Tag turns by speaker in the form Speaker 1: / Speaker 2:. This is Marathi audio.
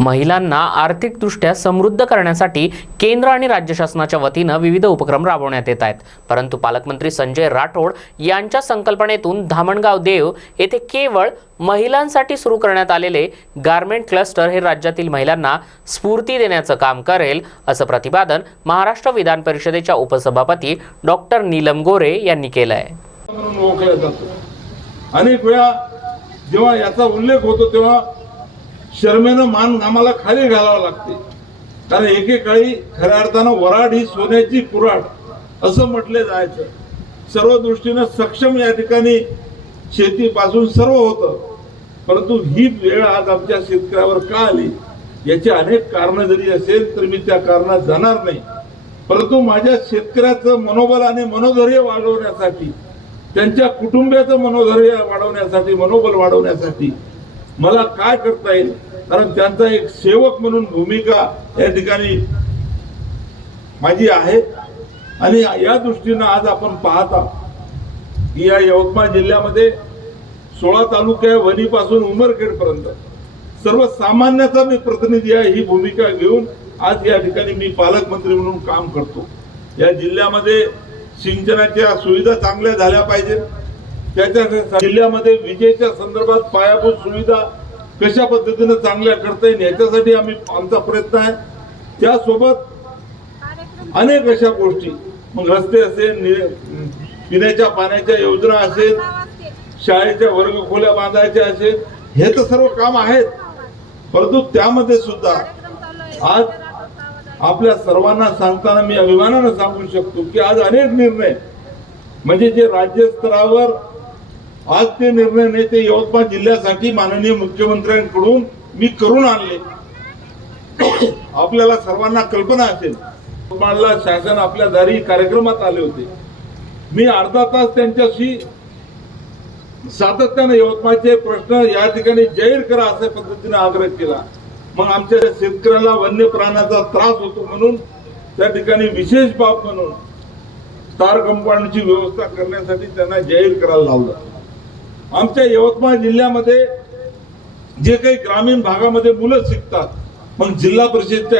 Speaker 1: महिलांना आर्थिकदृष्ट्या समृद्ध करण्यासाठी केंद्र आणि राज्य शासनाच्या वतीनं विविध उपक्रम राबवण्यात येत आहेत. परंतु पालकमंत्री संजय राठोड यांच्या संकल्पनेतून धामणगाव देव येथे केवळ महिलांसाठी सुरू करण्यात आलेले गारमेंट क्लस्टर हे राज्यातील महिलांना स्फूर्ती देण्याचं काम करेल असं प्रतिपादन महाराष्ट्र विधान परिषदेच्या उपसभापती डॉक्टर नीलम गोरे यांनी केलं आहे
Speaker 2: अनेक वेळा जेव्हा याचा उल्लेख होतो तेव्हा शर्मेनं मान आम्हाला खाली घालावं लागते. कारण एकेकाळी खऱ्या अर्थानं वराड ही सोन्याची कुराड असं म्हटले जायचं. सर्व दृष्टीनं सक्षम या ठिकाणी शेतीपासून सर्व होतं. परंतु ही वेळ आज आमच्या शेतकऱ्यावर का आली? याची अनेक कारणं जरी असेल तर मी त्या कारणात जाणार नाही. परंतु माझ्या शेतकऱ्याचं मनोबल आणि मनोधैर्य वाढवण्यासाठी त्यांच्या कुटुंबियाचं मनोधैर्य वाढवण्यासाठी मनोबल वाढवण्यासाठी मला काय करता येईल? कारण त्यांचा एक सेवक म्हणून भूमिका या ठिकाणी माझी आहे. आणि या दृष्टीनं आज आपण पाहता की या यवतमाळ जिल्ह्यामध्ये सोळा तालुक्या वणीपासून उमरखेडपर्यंत सर्वसामान्याचा मी प्रतिनिधी आहे ही भूमिका घेऊन आज या ठिकाणी मी पालकमंत्री म्हणून काम करतो. या जिल्ह्यामध्ये सिंचनाच्या सुविधा चांगल्या झाल्या पाहिजेत. त्याच्या जिल्ह्यामध्ये विजेच्या संदर्भात पायाभूत सुविधा कशा पद्धतीनं चांगल्या करता येईल याच्यासाठी आम्ही आमचा प्रयत्न आहे. त्यासोबत अनेक अशा गोष्टी. मग रस्ते असेल नि- पिण्याच्या पाण्याच्या योजना असेल शाळेच्या वर्ग खोल्या बांधायच्या असेल हे तर सर्व काम आहेत. परंतु त्यामध्ये सुद्धा आज आपल्या सर्वांना सांगताना मी अभिमानानं सांगू शकतो की आज अनेक निर्णय म्हणजे जे राज्यस्तरावर आज ते निर्णय नाही ते यवतमाळ जिल्ह्यासाठी माननीय मुख्यमंत्र्यांकडून मी करून आणले. आपल्याला सर्वांना कल्पना असेल. यवतमाळला शासन आपल्या दारी कार्यक्रमात आले होते. मी अर्धा तास त्यांच्याशी सातत्यानं यवतमाळचे प्रश्न या ठिकाणी जाहीर करा अशा पद्धतीने आग्रह केला. मग आमच्या शेतकऱ्याला वन्य प्राण्याचा त्रास होतो म्हणून त्या ठिकाणी विशेष बाब म्हणून तार कंपाऊंडची व्यवस्था करण्यासाठी त्यांना जाहीर करायला लावलं. आमच्या यवतमाळ जिल्ह्यामध्ये जे काही ग्रामीण भागामध्ये मुलं शिकतात मग जिल्हा परिषदच्या